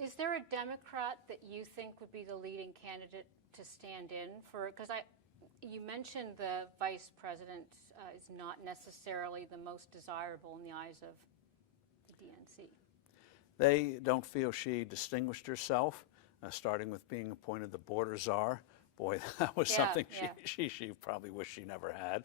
Is there a Democrat that you think would be the leading candidate to stand in for? Because you mentioned the vice president is not necessarily the most desirable in the eyes of the DNC. They don't feel she distinguished herself, starting with being appointed the border czar. Boy, that was something she probably wished she never had.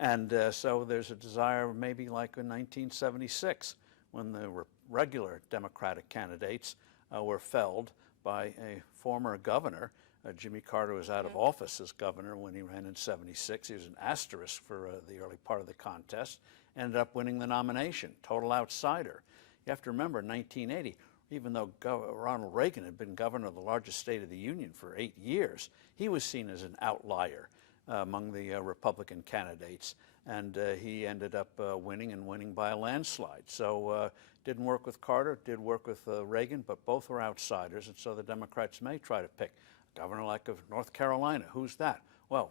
And so there's a desire, maybe like in 1976, when the regular Democratic candidates were felled by a former governor. Jimmy Carter was out of office as governor when he ran in '76. He was an asterisk for the early part of the contest, ended up winning the nomination, total outsider. You have to remember, in 1980, even though Ronald Reagan had been governor of the largest state of the Union for 8 years, he was seen as an outlier among the Republican candidates, and he ended up winning by a landslide. So didn't work with Carter, did work with Reagan, but both were outsiders, and so the Democrats may try to pick a governor like of North Carolina. Who's that? Well,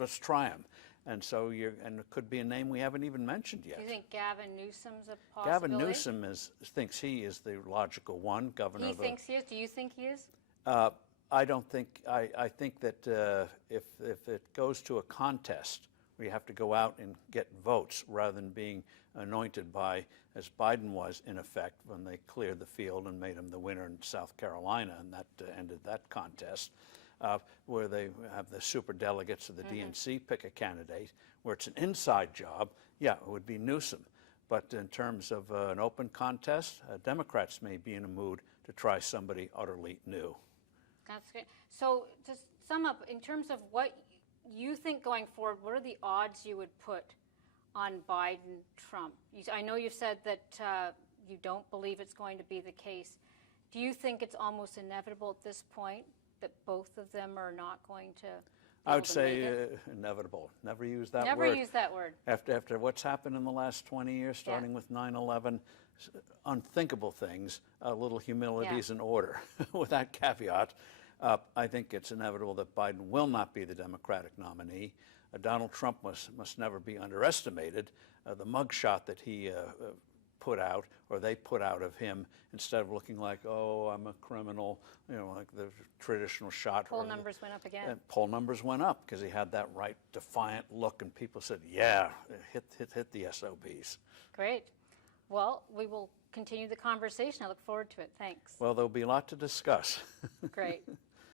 let's try him. And so and it could be a name we haven't even mentioned yet. Do you think Gavin Newsom's a possibility? Gavin Newsom thinks he is the logical one, governor. He thinks he is? Do you think he is? I don't think, I think that if it goes to a contest where you have to go out and get votes rather than being anointed by, as Biden was in effect when they cleared the field and made him the winner in South Carolina, and that ended that contest, where they have the superdelegates of the DNC pick a candidate, where it's an inside job, yeah, it would be Newsom. But in terms of an open contest, Democrats may be in a mood to try somebody utterly new. That's great. So to sum up, in terms of what you think going forward, what are the odds you would put on Biden-Trump? I know you've said that you don't believe it's going to be the case. Do you think it's almost inevitable at this point that both of them are not going to I would say inevitable. Never use that word. Never use that word. After what's happened in the last 20 years, starting with 9/11, unthinkable things, a little humility is in order. With that caveat, I think it's inevitable that Biden will not be the Democratic nominee. Donald Trump must never be underestimated. The mugshot that he put out, or they put out of him, instead of looking like, oh, I'm a criminal, you know, like the traditional shot. Poll numbers went up again. Poll numbers went up because he had that right defiant look, and people said, yeah, hit the SOBs. Great. Well, we will continue the conversation. I look forward to it. Thanks. Well, there'll be a lot to discuss. Great.